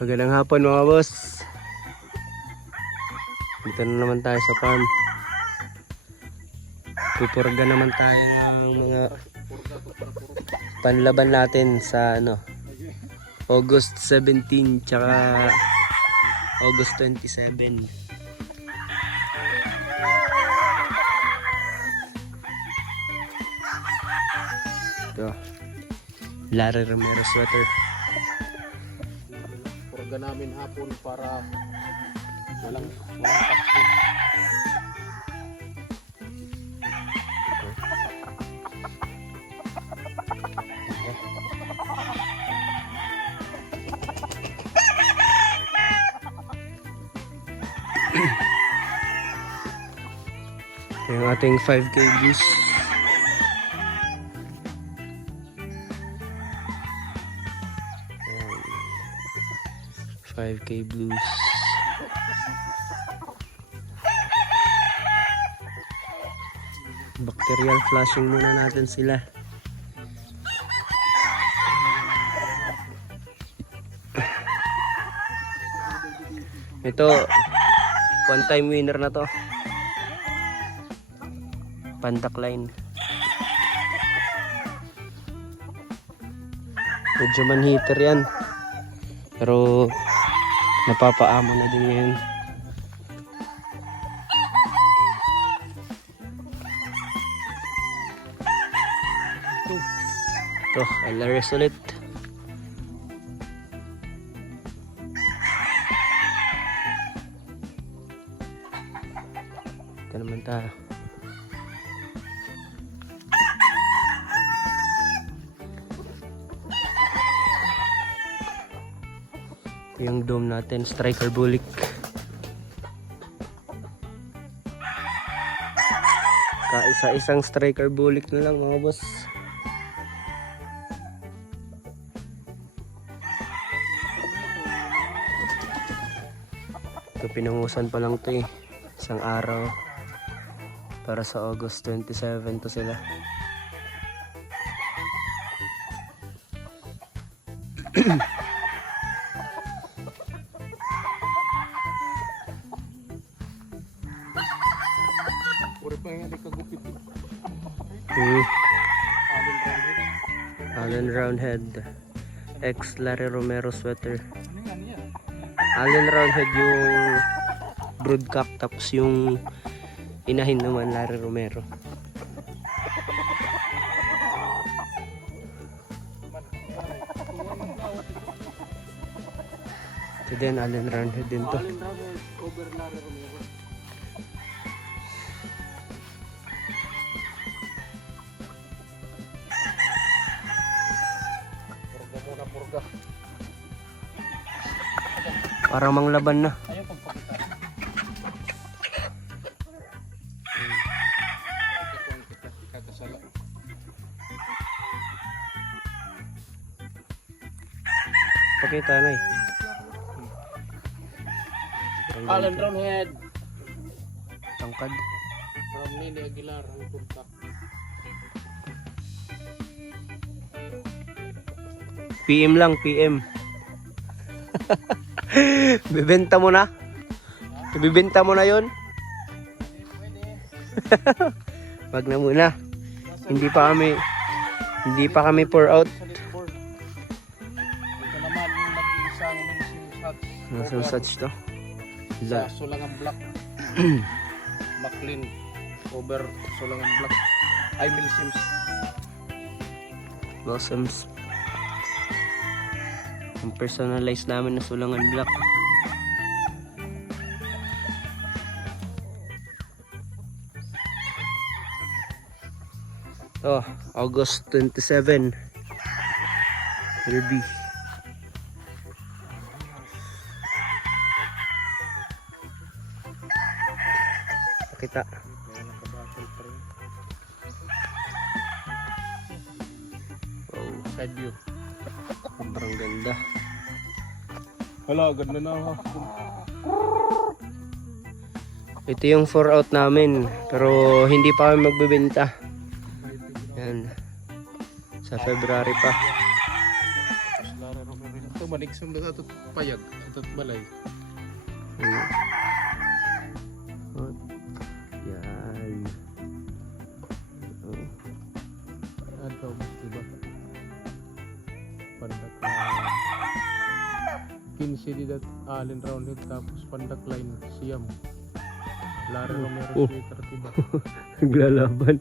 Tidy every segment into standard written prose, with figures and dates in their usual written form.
Magandang hapon mga boss. Dito na naman tayo sa farm. Pupurga naman tayo ng mga panlaban natin sa August 17 tsaka August 27. Ito, Larry Romero sweater. Purga namin hapon para walang taksin. Yung ating 5K boost. Ayan. 5K blues. Bacterial flushing muna natin sila. Ito, one time winner na to. Pandak line. Medyo manhitter yan, pero napapaamo na din ngayon. Ito, LRS ulit. Ito naman tayo. Yung dome natin, striker bulik. Kaisa-isang striker bulik na lang mga boss. Ito, pinangusan pa lang to isang araw para sa August 27 to sila. Allen Roundhead ex Larry Romero sweater. Allen Roundhead yung broodcock, tapos yung inahin naman Larry Romero. Ito din Allen Roundhead din to. Allen Roundhead over Larry Romero. Purga. Parang manglaban na. Ayaw pagpakita. Kakasala. Pakita na Allen Roundhead tangkad. from Nini Aguilar ang punta. PM lang, PM. Bibenta mo na? Bibenta mo na yon? Wag na muna. Hindi pa kami pour out. Ito naman yung nag-iisang Nasaan such to? sa Sulangan Black. McLean over Sulangan Black. Emil Sims. Blossoms. Ang personalize namin na Sulangan Black. Oh, August 27. Derby. Kita. Wow, Side view. sobrang ganda. Hala, ganda na ha. Ito yung 4 out namin, pero hindi pa kami magbebenta. Yan. Sa February pa. Ito manig sa mga atot payag, atot balay. Ayun. Oh. Yan. Oh. Ano ba, diba? Pandak na 15 di dat alin round hit tapos pandak line siyam. Larry Romero Oh. sweater diba? Naglalaban.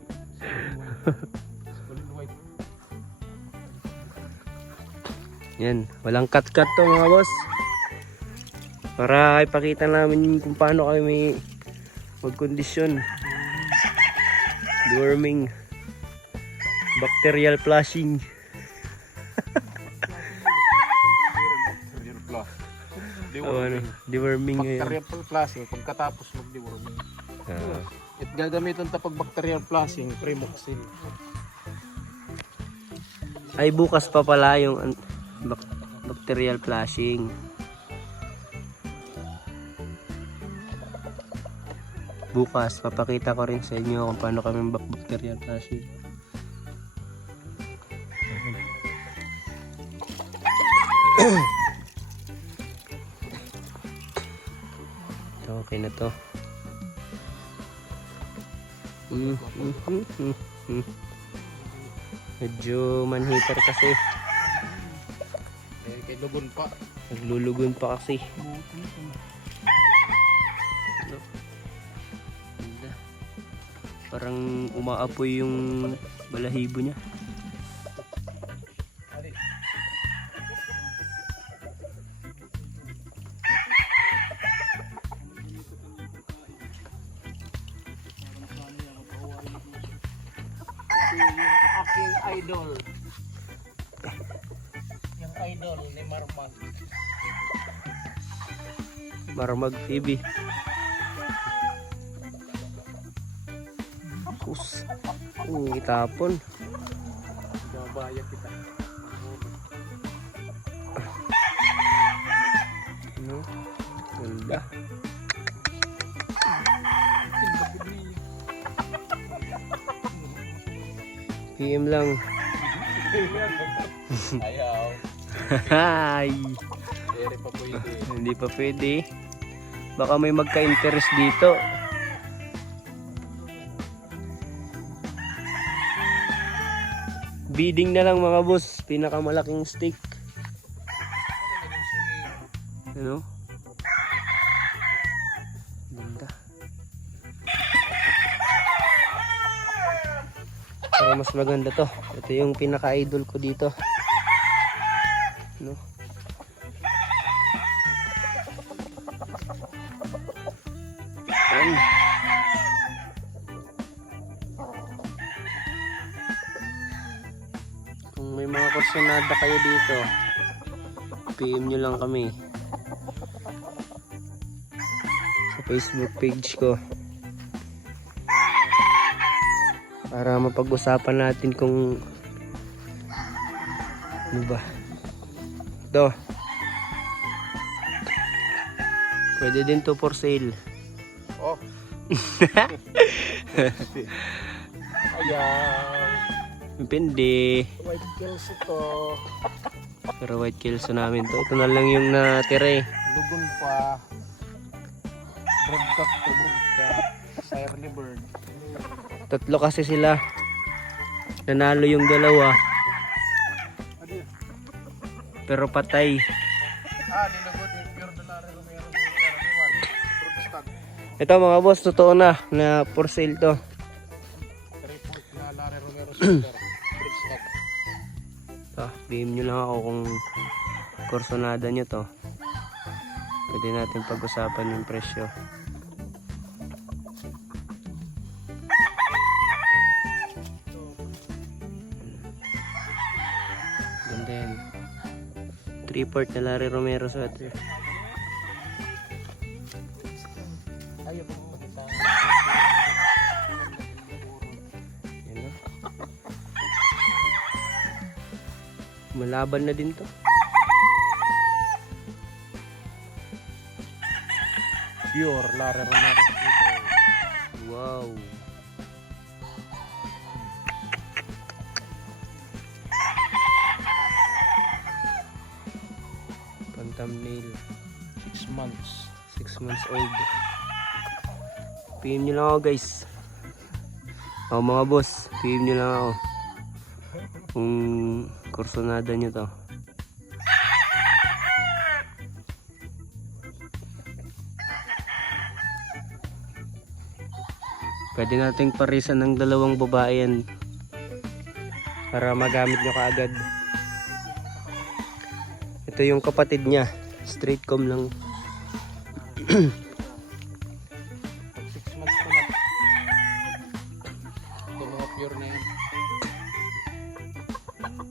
Solid white. Yan. Walang cut-cut to mga boss. Para ipakita namin kung paano kami magkondisyon. Deworming. Bacterial flushing. Ano, deworming ngayon. Bacterial flushing pagkatapos mag-deworming. Ah. At gagamitan ta pag bacterial flushing, Primoxil. Ay bukas pa pala yung bacterial flushing. Bukas papakita ko rin sa inyo kung paano kami bacterial flushing. Okay na to. Medyo manhitter kasi. Kay lugon pa. Naglulugon pa kasi. Ganda. Parang umaapoy yung balahibo niya. Yung aking idol. Yung idol ni Marman. Marmag TV. Kus. Itapon. Gabaya kita. Ano? Ganda. PM lang. Ayaw. Hi. Ere pa pwede. Hindi pa pwede. Baka may magka-interest dito. Bidding na lang mga boss. Pinakamalaking stick. Ano? Ganda. Pero mas maganda to. Ito yung pinaka-idol ko dito. No? Ayan. Kung may mga kursunada kayo dito, PM nyo lang kami sa Facebook page ko para mapag-usapan natin kung ano ba ito. Pwede din to for sale. Oh. Ayaw. Depende. White kills ito. Pero white kills namin to. Ito na lang yung natira eh. Lugon pa. Broadcock to broadcock. Early bird. Tatlo kasi sila. Nanalo yung dalawa. Pero patay. Nilagot yung pure dollar Romero. Broadstock. Ito mga boss, totoo na for sale to. Report na Larry Romero Super. Broadstock. PM nyo lang ako kung kursonada nyo to. Pwede natin pag-usapan yung presyo. Ganda yan. 3-port na Larry Romero sweater. Ayaw po magkita. Yan na. Malaban na din to. Pure Larry Romero Super. Wow. thumbnail. 6 months. 6 months old. PM nyo lang ako guys. O mga boss, PM nyo lang ako. Kung kursonada nyo to. Pwede nating parisan ng 2 babae yan. Para magamit nyo kaagad. Ito yung kapatid niya. Straight com lang. Pag 6 months pa na. Ito mga pure na yan.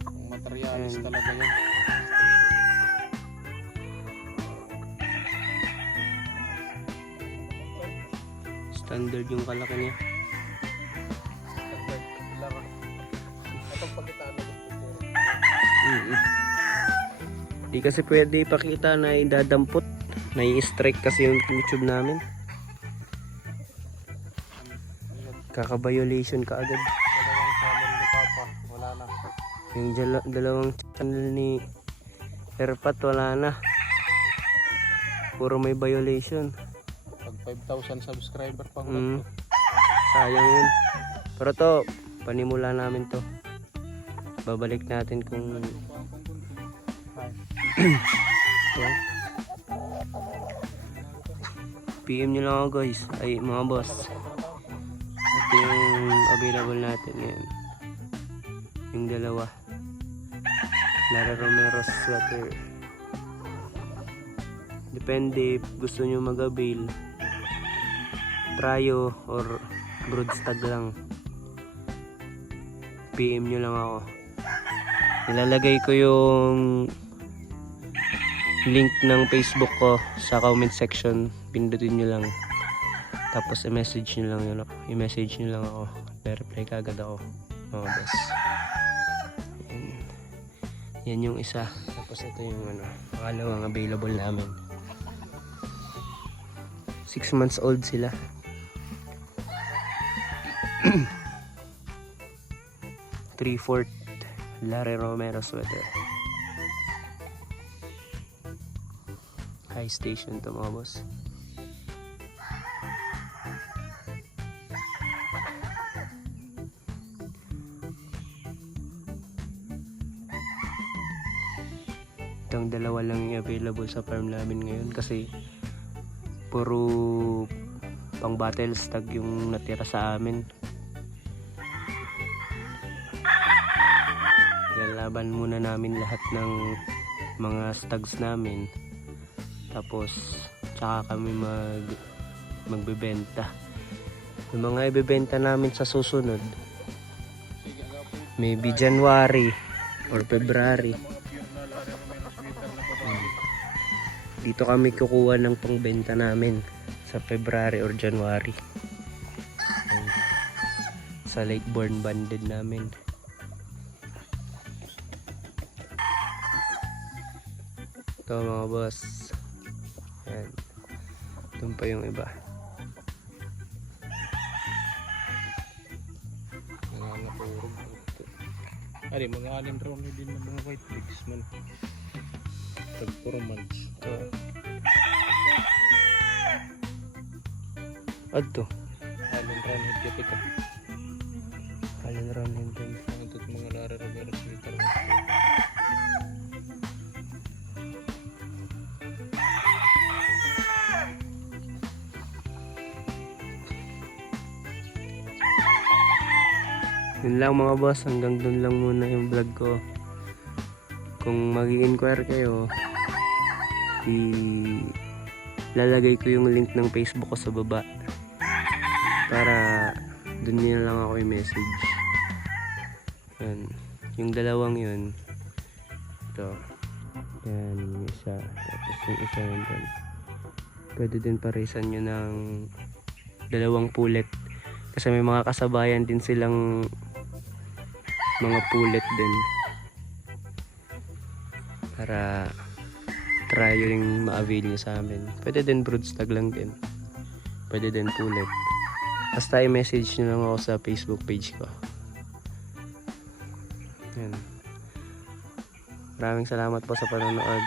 Ang materialis Ayan. talaga yan. Standard yung kalaki niya. Itong pagkitaan na gusto ko. Di kasi pwede ipakita na idadampot. Nai-strike kasi yung YouTube namin. Kaka-violation ka agad. Dalawang channel ni Papa. Wala na. Yung dalawang channel ni Erpat wala na. Puro may violation. Pag 5,000 subscriber pang Mm. Sayang yun. Pero to, panimula namin to. Babalik natin kung Yan. PM nyo lang ako guys. Ay mga boss. Ito yung available natin ngayon. Yung dalawa. Lara Romero sweater. Depende gusto nyo mag-avail. Tryo or broadstag lang. PM nyo lang ako. Ilalagay ko yung link ng Facebook ko sa comment section. Pindutin nyo lang. Tapos i-message nyo lang yun ako. I-message nyo lang ako. I-reply ka agad ako. Mga boss. Yan yung isa. Tapos ito yung pangalawang available namin. 6 months old sila. Three-fourth Larry Romero sweater. High station to mga boss. Itong dalawa lang yung available sa farm namin ngayon kasi puro pang battle stag yung natira sa amin. Lalaban muna namin lahat ng mga stags namin. Tapos tsaka kami magbebenta. Yung mga ibebenta namin sa susunod, maybe January or February. Dito kami kukuha ng pangbenta namin sa February or January. Sa Lakeborn banded namin. Ito mga boss. Ayan. Doon pa yung iba. Mga napurog. Ari, mga alin round din na mga white legs man. Pag 4 months. Ito. Adto. Alin round head kapit ka. Alin round yun din. Ang ito mga Lara Romero sweater. Yun lang mga boss, hanggang dun lang muna yung vlog ko. Kung mag-i-inquire kayo, lalagay ko yung link ng Facebook ko sa baba para dun nyo lang ako i-message. Yan. Yung dalawang yun, ito, yan yung isa, tapos yung isa nandun. Pwede din parisan nyo ng 2 pulet kasi may mga kasabayan din silang mga pulet din para try yung ma-avail nyo sa amin. Pwede din broodstag lang din, pwede din pulet. Basta i-message nyo lang ako sa Facebook page ko. Yan. Maraming salamat po sa panonood.